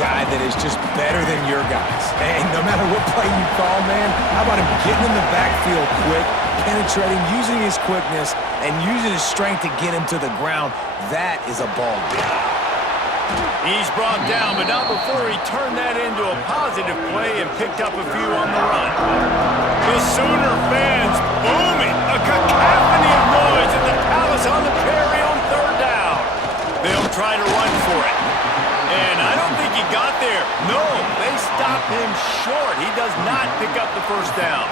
guy that is just better than your guys. And no matter what play you call, man, how about him getting in the backfield quick, penetrating, using his quickness, and using his strength to get him to the ground? That is a ball game. He's brought down, but not before he turned that into a positive play and picked up a few on the run. The Sooner fans booming, a cacophony of noise at the Palace on the Prairie on third down. They'll try to run for it. And I don't think he got there. No, they stop him short. He does not pick up the first down.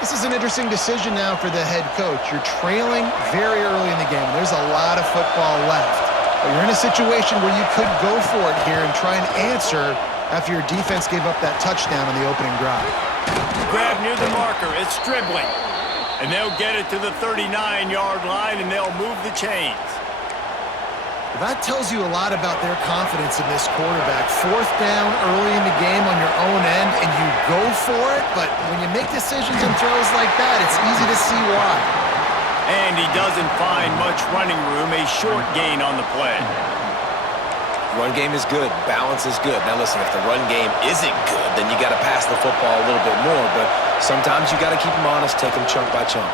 This is an interesting decision now for the head coach. You're trailing very early in the game. There's a lot of football left. But you're in a situation where you could go for it here and try and answer after your defense gave up that touchdown on the opening drive. Grab near the marker. It's Stribling. And they'll get it to the 39-yard line, and they'll move the chains. That tells you a lot about their confidence in this quarterback. Fourth down early in the game on your own end, and you go for it, but when you make decisions and throws like that, it's easy to see why. And he doesn't find much running room, a short gain on the play. Run game is good. Balance is good. Now listen, if the run game isn't good, then you got to pass the football a little bit more, but sometimes you got to keep them honest, take them chunk by chunk.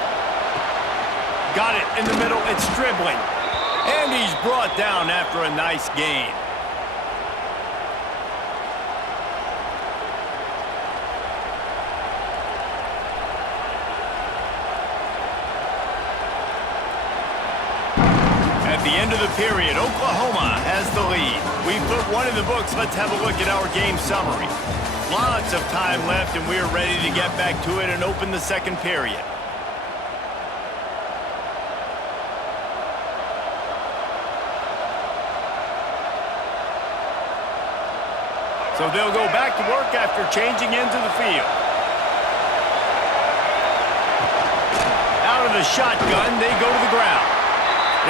Got it in the middle. It's Stribling. And he's brought down after a nice gain. At the end of the period, Oklahoma has the lead. We put one in the books. Let's have a look at our game summary. Lots of time left, and we're ready to get back to it and open the second period. So they'll go back to work after changing into the field. Out of the shotgun, they go to the ground.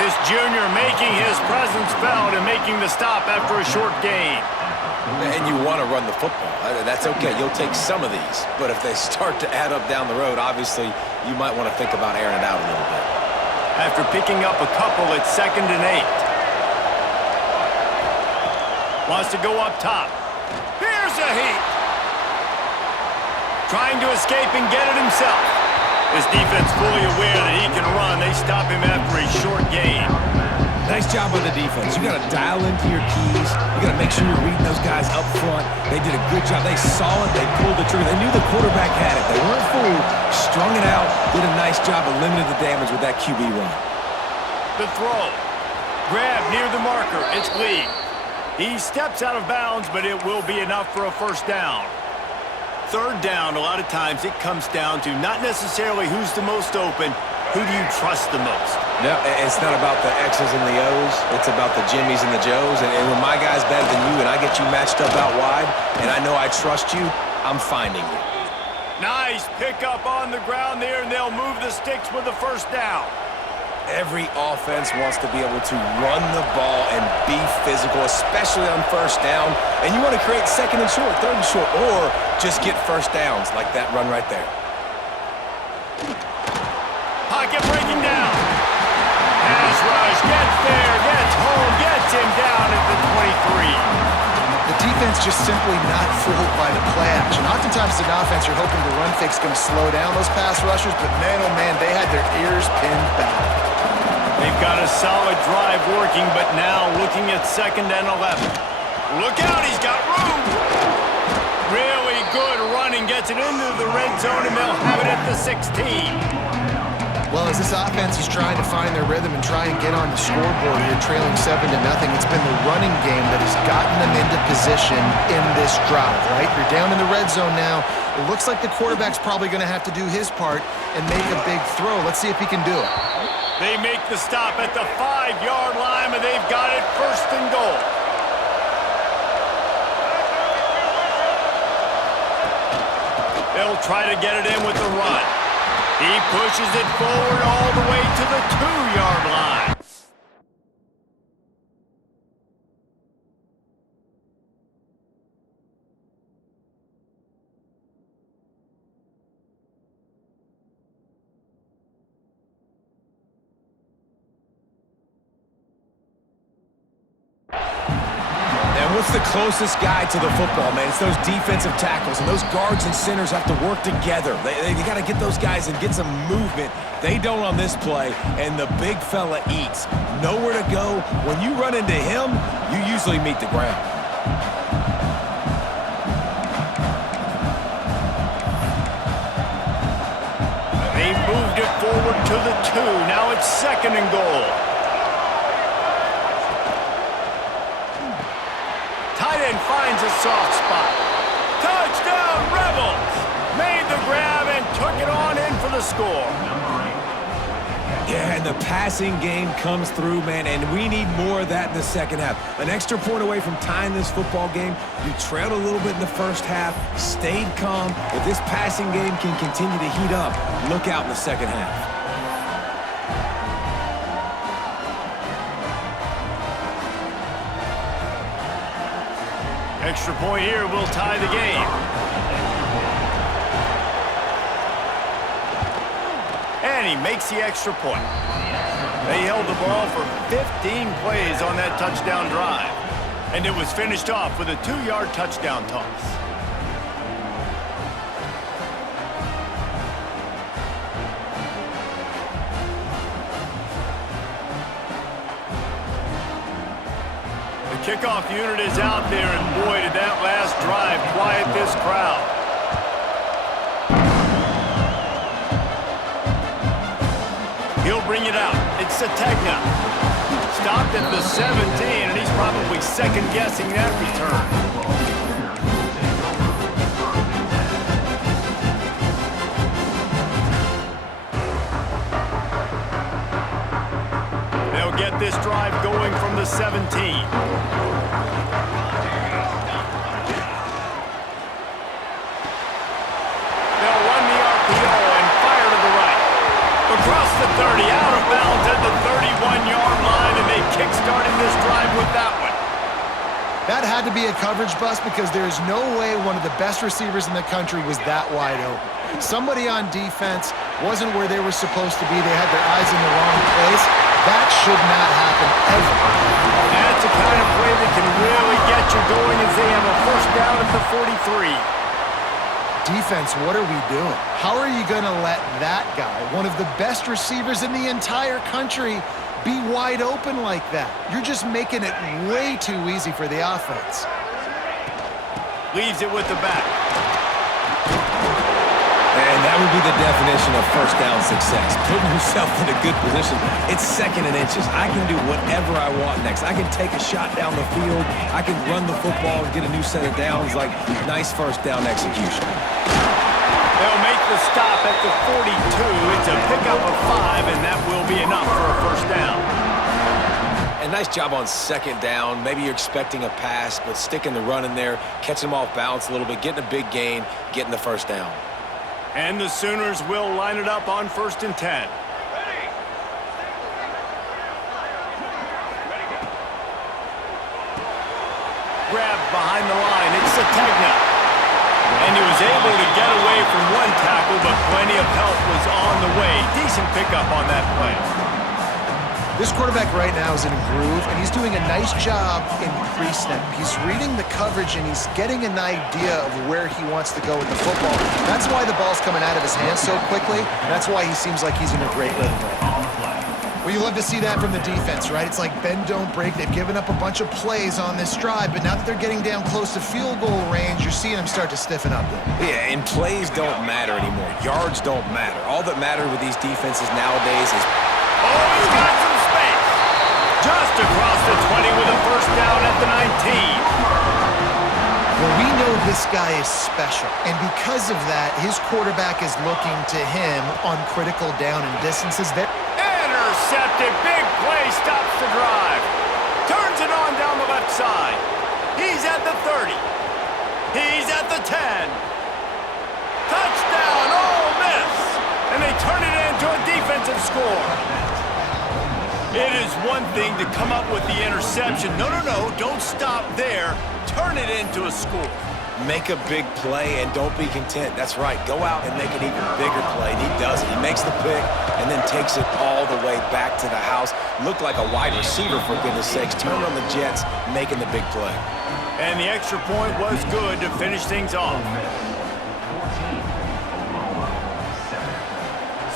This junior making his presence felt and making the stop after a short gain. And you want to run the football. That's okay. You'll take some of these. But if they start to add up down the road, obviously, you might want to think about airing it out a little bit. After picking up a couple, it's 2nd and 8. Wants to go up top. Here's a heat. Trying to escape and get it himself. His defense fully aware that he can run. They stop him after a short gain. Nice job by the defense. You got to dial into your keys. You got to make sure you're reading those guys up front. They did a good job. They saw it. They pulled the trigger. They knew the quarterback had it. They weren't fooled. Strung it out. Did a nice job of limiting the damage with that QB run. The throw. Grab near the marker. It's Lee. He steps out of bounds, but it will be enough for a first down. Third down, a lot of times it comes down to not necessarily who's the most open, who do you trust the most? No, it's not about the X's and the O's. It's about the Jimmies and the Joes. And when my guy's better than you and I get you matched up out wide, and I know I trust you, I'm finding you. Nice pickup on the ground there, and they'll move the sticks with the first down. Every offense wants to be able to run the ball and be physical, especially on first down. And you want to create second and short, third and short, or just get first downs like that run right there. Pocket breaking down. Pass rush, gets there, gets home, gets him down at the 23. The defense just simply not fooled by the play action. Oftentimes, as an offense, you're hoping the run fake's going to slow down those pass rushers, but man, oh man, they had their ears pinned back. They've got a solid drive working, but now looking at 2nd and 11. Look out, he's got room. Really good running, gets it into the red zone, and they'll have it at the 16. Well, as this offense is trying to find their rhythm and try and get on the scoreboard here, trailing 7-0, it's been the running game that has gotten them into position in this drive, right? You're down in the red zone now. It looks like the quarterback's probably going to have to do his part and make a big throw. Let's see if he can do it. They make the stop at the 5-yard line, and they've got it 1st and goal. They'll try to get it in with the run. He pushes it forward all the way to the 2-yard line. What's the closest guy to the football, man? It's those defensive tackles, and those guards and centers have to work together. They got to get those guys and get some movement. They don't on this play, and the big fella eats. Nowhere to go. When you run into him, you usually meet the ground. They moved it forward to the 2. Now it's 2nd and goal. Tight end finds a soft spot. Touchdown, Rebels! Made the grab and took it on in for the score. Yeah, and the passing game comes through, man, and we need more of that in the second half. An extra point away from tying this football game. You trailed a little bit in the first half, stayed calm. If this passing game can continue to heat up, look out in the second half. Extra point here will tie the game. And he makes the extra point. They held the ball for 15 plays on that touchdown drive. And it was finished off with a 2-yard touchdown toss. The kickoff unit is out there, and boy, did that last drive quiet this crowd. He'll bring it out. It's Sategna. Stopped at the 17, and he's probably second-guessing that return. They'll get this drive going from the 17. They'll run the RPO and fire to the right. Across the 30, out of bounds at the 31-yard line, and they kick-started this drive with that one. That had to be a coverage bust because there is no way one of the best receivers in the country was that wide open. Somebody on defense wasn't where they were supposed to be. They had their eyes in the wrong place. That should not happen ever. That's the kind of play that can really get you going as they have a first down at the 43. Defense, what are we doing? How are you going to let that guy, one of the best receivers in the entire country, be wide open like that? You're just making it way too easy for the offense. Leaves it with the back. And that would be the definition of first down success. Putting yourself in a good position. It's 2nd and inches. I can do whatever I want next. I can take a shot down the field. I can run the football and get a new set of downs. Like, nice first down execution. They'll make the stop at the 42. It's a pickup of 5, and that will be enough for a first down. And nice job on 2nd down. Maybe you're expecting a pass, but sticking the run in there, catching them off balance a little bit, getting a big gain, getting the first down. And the Sooners will line it up on 1st and 10. Grabbed behind the line. It's Sategna. And he was able to get away from one tackle, but plenty of help was on the way. Decent pickup on that play. This quarterback right now is in a groove, and he's doing a nice job in pre-snap. He's reading the coverage, and he's getting an idea of where he wants to go with the football. That's why the ball's coming out of his hands so quickly. That's why he seems like he's in a great rhythm right now. Well, you love to see that from the defense, right? It's like bend, don't break. They've given up a bunch of plays on this drive, but now that they're getting down close to field goal range, you're seeing them start to stiffen up there. Yeah, and plays don't matter anymore. Yards don't matter. All that matters with these defenses nowadays is... Oh, he's got some space. Just across the 20 with a first down at the 19. Well, we know this guy is special, and because of that, his quarterback is looking to him on critical down and distances. Intercepted. Big play. Stops the drive. Turns it on down the left side. He's at the 30. He's at the 10. Touchdown. Ole Miss. And they turn it into a defensive score. It is one thing to come up with the interception. No, don't stop there. Turn it into a score. Make a big play and don't be content. That's right. Go out and make an even bigger play. And he does it. He makes the pick and then takes it all the way back to the house. Looked like a wide receiver, for goodness sakes. Turn on the Jets, making the big play. And the extra point was good to finish things off.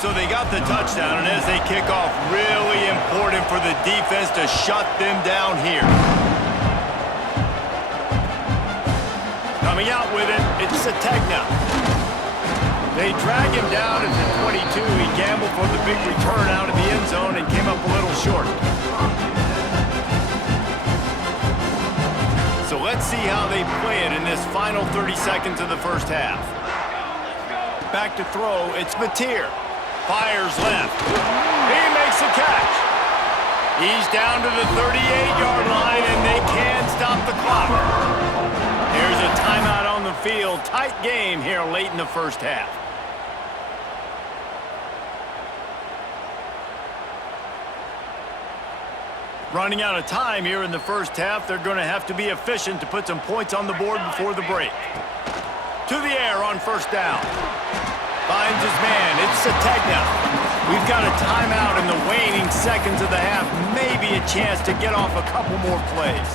So they got the touchdown, and as they kick off, really important for the defense to shut them down here. Coming out with it, it's Sategna. They drag him down at the 22. He gambled for the big return out of the end zone and came up a little short. So let's see how they play it in this final 30 seconds of the first half. Back to throw, it's Mateer. Fires left. He makes the catch. He's down to the 38-yard line, and they can't stop the clock. There's a timeout on the field. Tight game here late in the first half. Running out of time here in the first half. They're going to have to be efficient to put some points on the board before the break. To the air on first down. Finds his man. It's Sategna. We've got a timeout in the waning seconds of the half. Maybe a chance to get off a couple more plays.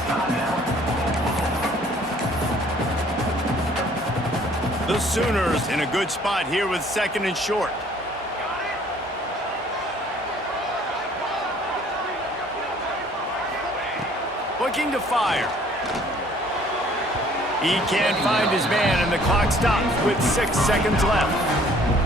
The Sooners in a good spot here with second and short. Looking to fire. He can't find his man, and the clock stops with 6 seconds left.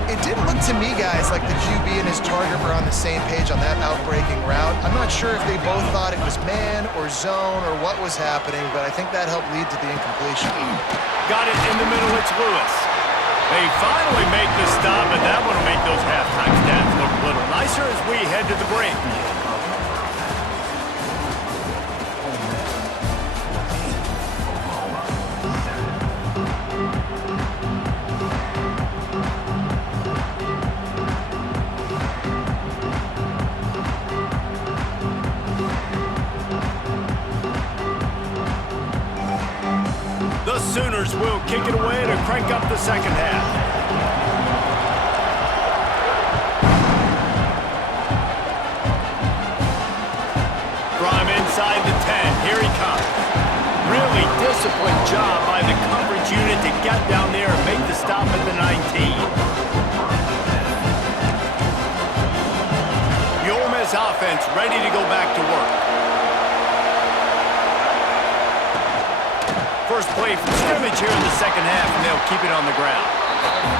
It didn't look to me, guys, like the QB and his target were on the same page on that outbreaking route. I'm not sure if they both thought it was man or zone or what was happening, but I think that helped lead to the incompletion. Got it in the middle, it's Lewis. They finally make the stop, and that one will make those halftime stats look a little nicer as we head to the break. The Sooners will kick it away to crank up the second half. From inside the 10, here he comes. Really disciplined job by the coverage unit to get down there and make the stop at the 19. The Ole Miss offense ready to go back to work. First play from scrimmage here in the second half, and they'll keep it on the ground.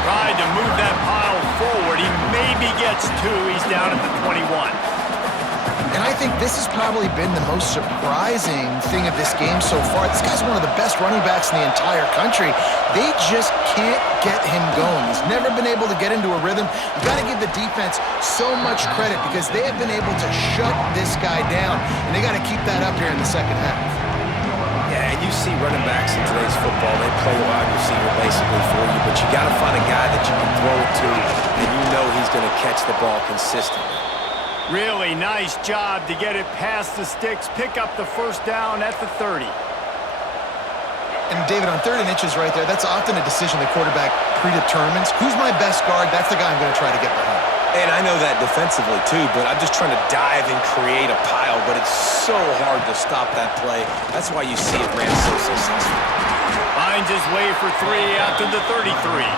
Tried to move that pile forward. He maybe gets 2. He's down at the 21. And I think this has probably been the most surprising thing of this game so far. This guy's one of the best running backs in the entire country. They just can't get him going. He's never been able to get into a rhythm. You got to give the defense so much credit because they have been able to shut this guy down, and they got to keep that up here in the second half. Yeah, and you see running backs in today's football, they play wide receiver basically for you, but you got to find a guy that you can throw it to, and you know he's going to catch the ball consistently. Really nice job to get it past the sticks, pick up the first down at the 30. And David, on 3rd and inches right there, that's often a decision the quarterback predetermines. Who's my best guard? That's the guy I'm going to try to get behind. And I know that defensively too, but I'm just trying to dive and create a pile, but it's so hard to stop that play. That's why you see it ran so successful. Finds his way for 3 out to the 33.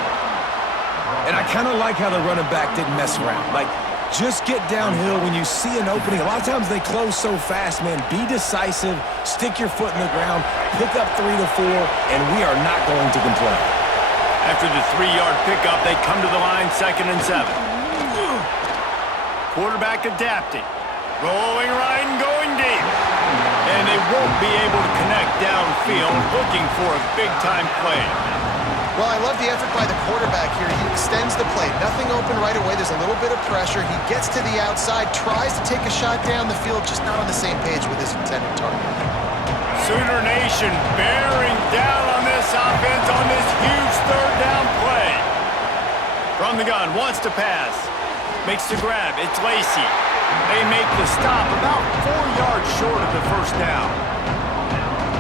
And I kind of like how the running back didn't mess around. Like, just get downhill when you see an opening. A lot of times they close so fast, man. Be decisive, stick your foot in the ground, pick up 3 to 4, and we are not going to complain. After the 3-yard pickup, they come to the line 2nd and 7. Quarterback adapting. Rolling right and going deep. And they won't be able to connect downfield, looking for a big-time play. Well, I love the effort by the quarterback here. He extends the play. Nothing open right away. There's a little bit of pressure. He gets to the outside, tries to take a shot down the field, just not on the same page with his intended target. Sooner Nation bearing down on this offense on this huge 3rd down play. From the gun, wants to pass. Makes the grab. It's Lacy. They make the stop about 4 yards short of the first down.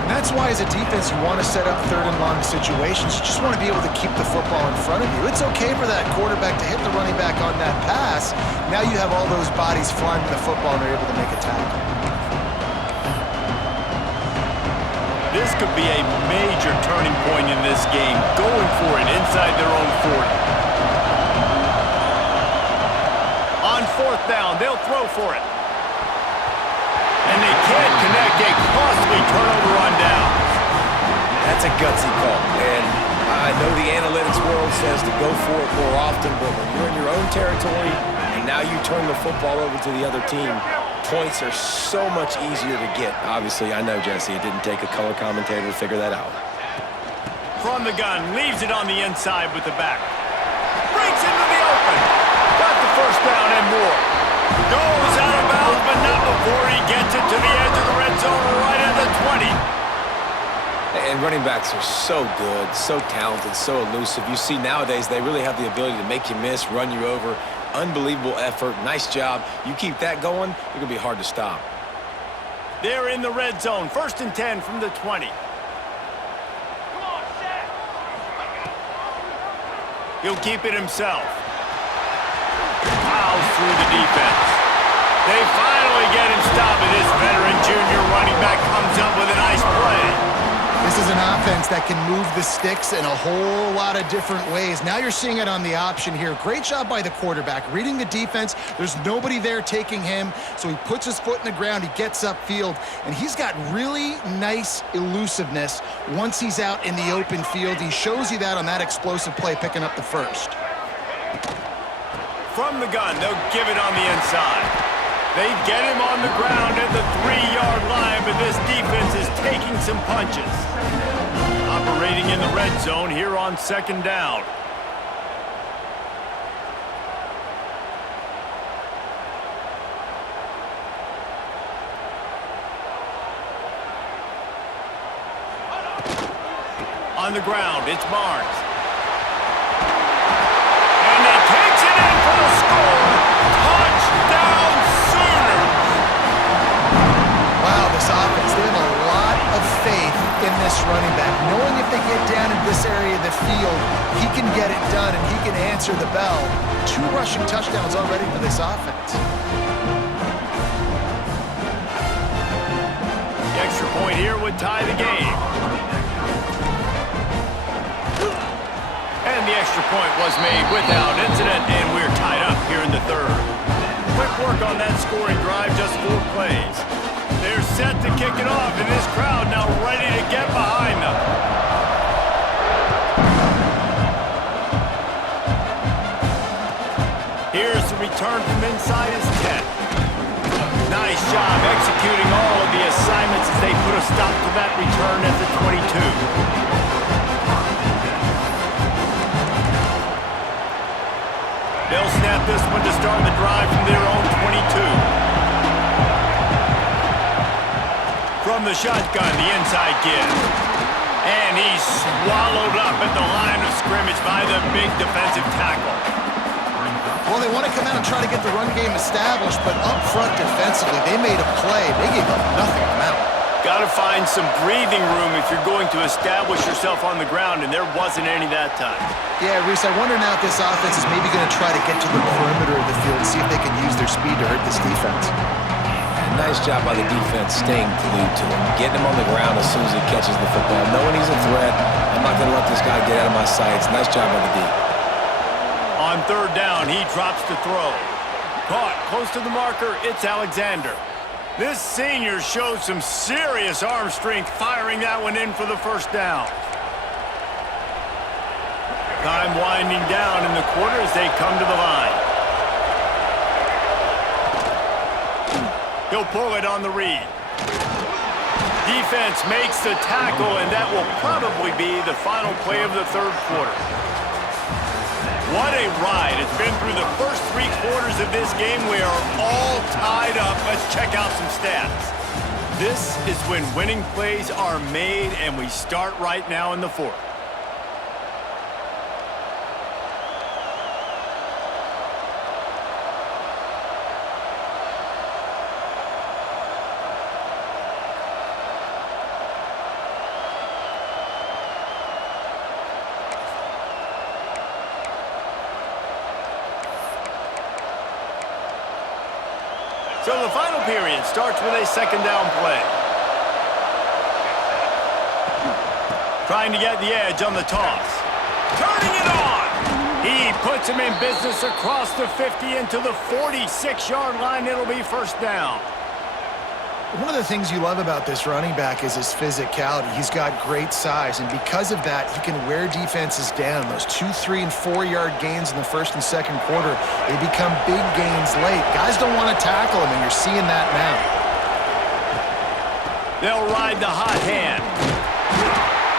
And that's why, as a defense, you want to set up 3rd and long situations. You just want to be able to keep the football in front of you. It's okay for that quarterback to hit the running back on that pass. Now you have all those bodies flying to the football, and they're able to make a tackle. this could be a major turning point in this game, going for it inside their own 40. On fourth down, they'll throw for it. And they can't connect a costly turnover on downs. That's a gutsy call, and I know the analytics world says to go for it more often, but when you're in your own territory and now you turn the football over to the other team, points are so much easier to get. Obviously, I know, Jesse, it didn't take a color commentator to figure that out. From the gun, leaves it on the inside with the back. Breaks into the open. Got the first down and more. Goes out of bounds, but not before he gets it to the edge of the red zone right at the 20. And running backs are so good, so talented, so elusive. You see nowadays they really have the ability to make you miss, run you over. Unbelievable effort. Nice job. You keep that going, it's going to be hard to stop. They're in the red zone. 1st and 10 from the 20. He'll keep it himself. Piles through the defense. They finally get him stopped, and this veteran junior running back comes up with a nice play. This is an offense that can move the sticks in a whole lot of different ways. Now you're seeing it on the option here. Great job by the quarterback. Reading the defense, there's nobody there taking him, so he puts his foot in the ground, he gets upfield, and he's got really nice elusiveness once he's out in the open field. He shows you that on that explosive play, picking up the first. From the gun, they'll give it on the inside. They get him on the ground at the 3-yard line, but this defense is taking some punches. Operating in the red zone here on 2nd down. On the ground, it's Barnes. And he takes it in for the score. Touchdown Sooners! Wow, this offense, they have a lot of faith in this running back. Knowing if they get down in this area of the field, he can get it done and he can answer the bell. 2 rushing touchdowns already for this offense. The extra point here would tie the game. And the extra point was made without incident, and we're tied up here in the 3rd. Quick work on that scoring drive, just 4 plays. They're set to kick it off, and this crowd now ready to get behind them. Here's the return from inside his 10. Nice job executing all of the assignments as they put a stop to that return at the 22. They'll snap this one to start the drive from their own 22. From the shotgun, the inside give. And he's swallowed up at the line of scrimmage by the big defensive tackle. Well, they want to come out and try to get the run game established, but up front defensively, they made a play. They gave up nothing on that one. Got to find some breathing room if you're going to establish yourself on the ground, and there wasn't any that time. Yeah, Reese, I wonder now if this offense is maybe going to try to get to the perimeter of the field and see if they can use their speed to hurt this defense. Nice job by the defense staying glued to him, getting him on the ground as soon as he catches the football, knowing he's a threat. I'm not going to let this guy get out of my sights. Nice job by the D. On 3rd down, he drops to throw. Caught close to the marker, it's Alexander. This senior showed some serious arm strength firing that one in for the 1st down. Time winding down in the quarter as they come to the line. He'll pull it on the read. Defense makes the tackle, and that will probably be the final play of the 3rd quarter. What a ride. It's been through the first 3 quarters of this game. We are all tied up. Let's check out some stats. This is when winning plays are made, and we start right now in the 4th. So the final period starts with a 2nd down play. Trying to get the edge on the toss. Turning it on! He puts him in business across the 50 into the 46-yard line. It'll be first down. One of the things you love about this running back is his physicality. He's got great size, and because of that, he can wear defenses down. Those 2, 3, and 4-yard gains in the first and second quarter, they become big gains late. Guys don't want to tackle him, and you're seeing that now. They'll ride the hot hand.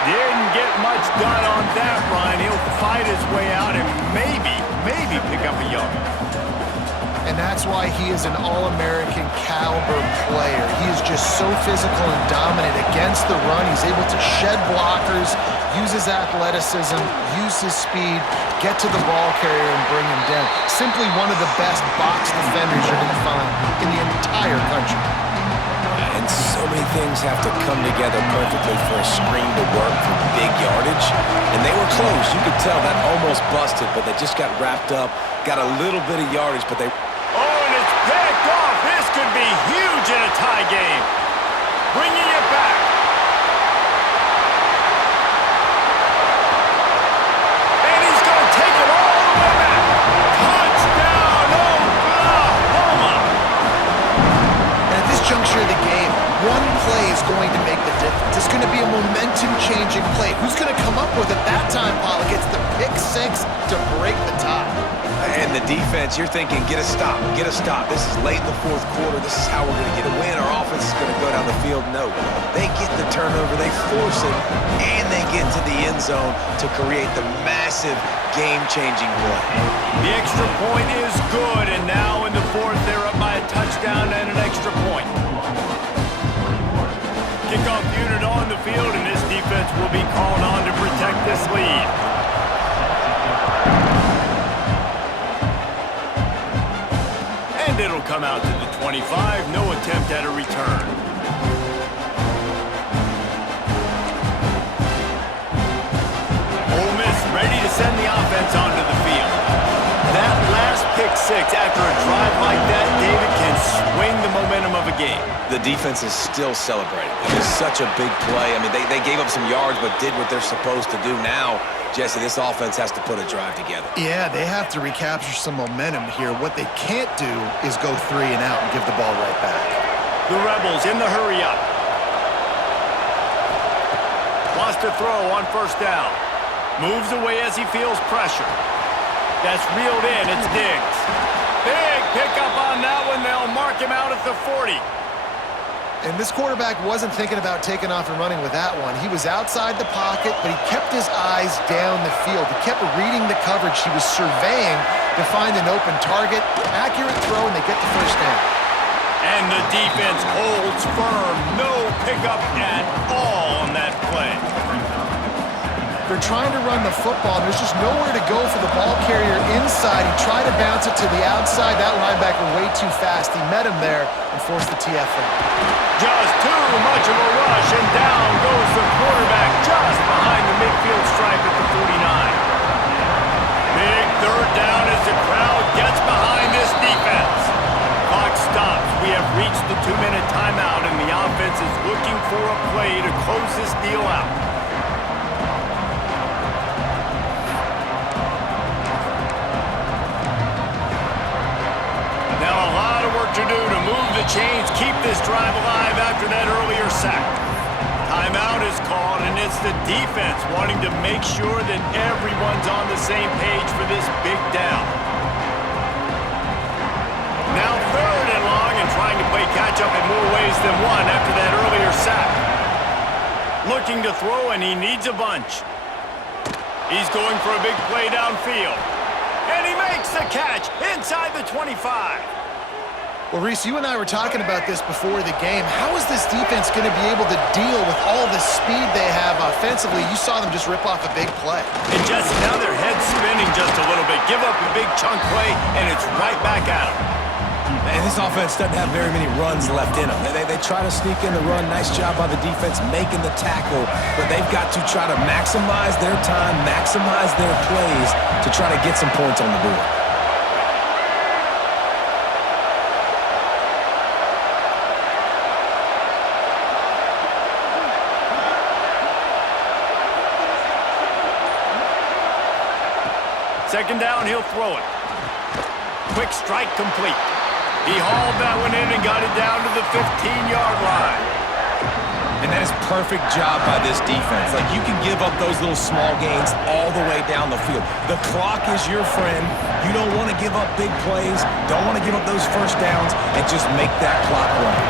Didn't get much done on that run. He'll fight his way out and maybe pick up a yard. And that's why he is an All-American caliber player. He is just so physical and dominant against the run. He's able to shed blockers, use his athleticism, use his speed, get to the ball carrier and bring him down. Simply one of the best box defenders you're going to find in the entire country. And so many things have to come together perfectly for a screen to work for big yardage. And they were close. You could tell that almost busted, but they just got wrapped up, got a little bit of yardage, but they... Oh, and it's picked off. This could be huge in a tie game. Bringing it back. And he's going to take it all the way back. Touchdown, Oklahoma. And at this juncture of the game, one play is going to make the difference. It's going to be a momentum-changing play. Who's going to come up with it that time, Pollock? It's the pick six to break the tie. And the defense, you're thinking, get a stop, get a stop. This is late in the fourth quarter. This is how we're going to get a win. Our offense is going to go down the field. No, they get the turnover, they force it, and they get to the end zone to create the massive game-changing play. The extra point is good, and now in the fourth, they're up by a touchdown and an extra point. Kickoff unit on the field, and this defense will be called on to protect this lead. It'll come out to the 25. No attempt at a return. Ole Miss ready to send the offense onto the field. That last pick six after a drive like that, David, can swing the momentum of a game. The defense is still celebrating. It was such a big play. I mean, they gave up some yards but did what they're supposed to do now. Jesse, this offense has to put a drive together. Yeah, they have to recapture some momentum here. What they can't do is go 3 and out and give the ball right back. The Rebels in the hurry up. Wants to throw on first down. Moves away as he feels pressure. That's reeled in. It's Diggs. Big pickup on that one. They'll mark him out at the 40. And this quarterback wasn't thinking about taking off and running with that one. He was outside the pocket, but he kept his eyes down the field. He kept reading the coverage. He was surveying to find an open target. Accurate throw, and they get the first down. And the defense holds firm. No pickup at all on that play. They're trying to run the football, and there's just nowhere to go for the ball carrier inside. He tried to bounce it to the outside. That linebacker way too fast. He met him there and forced the TFL. Just too much of a rush, and down goes the quarterback just behind the midfield stripe at the 49. Big third down as the crowd gets behind this defense. Clock stops. We have reached the 2-minute timeout, and the offense is looking for a play to close this deal out. To do to move the chains, keep this drive alive after that earlier sack. Timeout is called, and it's the defense wanting to make sure that everyone's on the same page for this big down. Now 3rd and long, and trying to play catch-up in more ways than one after that earlier sack. Looking to throw, and he needs a bunch. He's going for a big play downfield. And he makes the catch inside the 25. Well, Reese, you and I were talking about this before the game. How is this defense going to be able to deal with all the speed they have offensively? You saw them just rip off a big play. And Jesse, now their head's spinning just a little bit. Give up a big chunk play, and it's right back at them. And this offense doesn't have very many runs left in them. They try to sneak in the run. Nice job by the defense making the tackle, but they've got to try to maximize their time, maximize their plays to try to get some points on the board. Second down, he'll throw it. Quick strike complete. He hauled that one in and got it down to the 15-yard line. And that is perfect job by this defense. Like, you can give up those little small gains all the way down the field. The clock is your friend. You don't want to give up big plays, don't want to give up those first downs, and just make that clock run.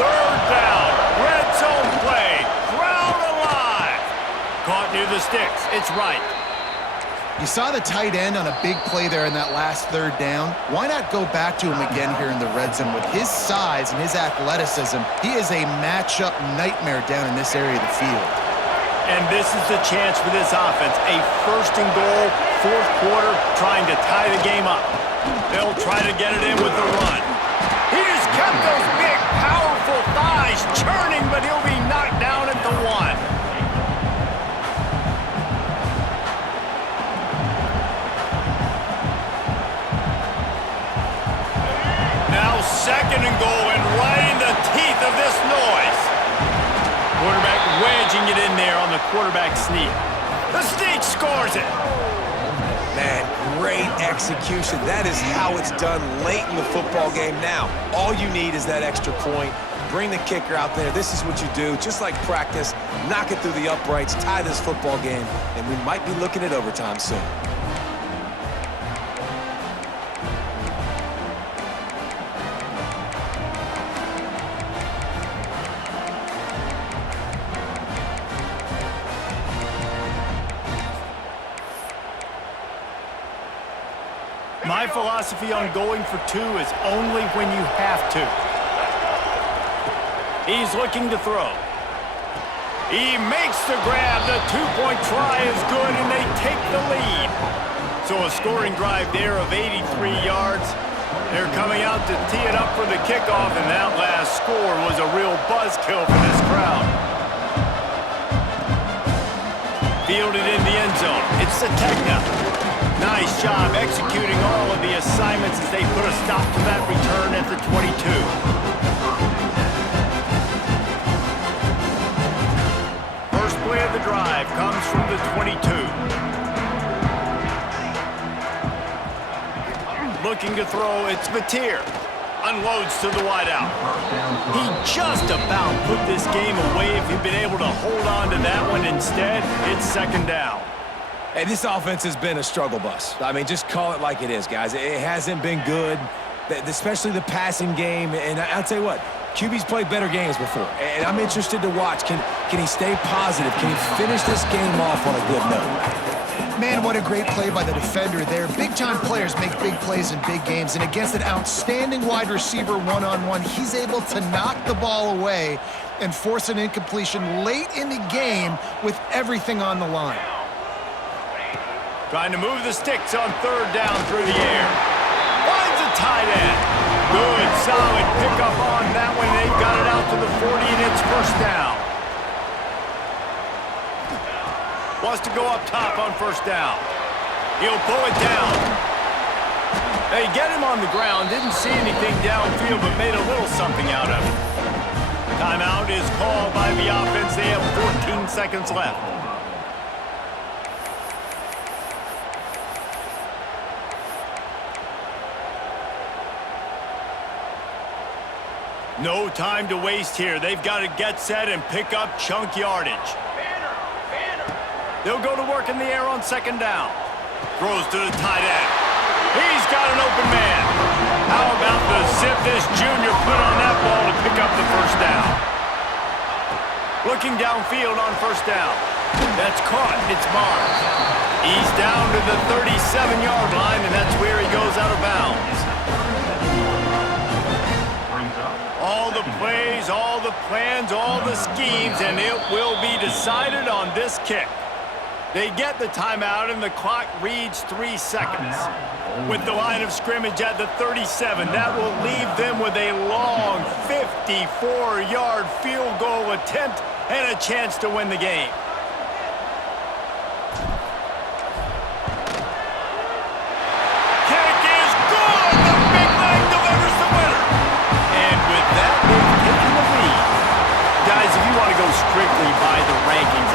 Third down, red zone play, crowd alive. Caught near the sticks, it's right. You saw the tight end on a big play there in that last third down. Why not go back to him again here in the red zone? With his size and his athleticism, he is a matchup nightmare down in this area of the field. And this is the chance for this offense. A first and goal, fourth quarter, trying to tie the game up. They'll try to get it in with the run. He just kept those big, powerful thighs churning, but he'll be knocked down at the 1. Now second and goal, and right in the teeth of this noise. Quarterback wedging it in there on the quarterback sneak. The sneak scores it. Man, great execution. That is how it's done late in the football game now. All you need is that extra point. Bring the kicker out there. This is what you do. Just like practice, knock it through the uprights, tie this football game, and we might be looking at overtime soon. My philosophy on going for 2 is only when you have to. He's looking to throw. He makes the grab. The 2-point try is good, and they take the lead. So a scoring drive there of 83 yards. They're coming out to tee it up for the kickoff, and that last score was a real buzzkill for this crowd. Fielded in the end zone. It's Sategna. Nice job executing all of the assignments as they put a stop to that return at the 22. First play of the drive comes from the 22. Looking to throw, it's Mateer. Unloads to the wideout. He just about put this game away if he'd been able to hold on to that one. Instead, it's second down. Hey, this offense has been a struggle bus. I mean, just call it like it is, guys. It hasn't been good, especially the passing game. And I'll tell you what, QB's played better games before. And I'm interested to watch. Can he stay positive? Can he finish this game off on a good note? Man, what a great play by the defender there. Big-time players make big plays in big games, and against an outstanding wide receiver one-on-one, he's able to knock the ball away and force an incompletion late in the game with everything on the line. Trying to move the sticks on third down through the air. Finds a tight end. Good, solid pickup on that one. They've got it out to the 40, and it's first down. Wants to go up top on first down. He'll pull it down. They get him on the ground. Didn't see anything downfield, but made a little something out of it. Timeout is called by the offense. They have 14 seconds left. No time to waste here. They've got to get set and pick up chunk yardage. They'll go to work in the air on second down. Throws to the tight end. He's got an open man. How about the zip this junior put on that ball to pick up the first down? Looking downfield on first down. That's caught. It's Barnes. He's down to the 37-yard line, and that's where he goes out of bounds. All the plays, all the plans, all the schemes, and it will be decided on this kick. They get the timeout, and the clock reads 3 seconds. With the line of scrimmage at the 37, that will leave them with a long 54-yard field goal attempt and a chance to win the game. Guys, if you want to go strictly by the rankings,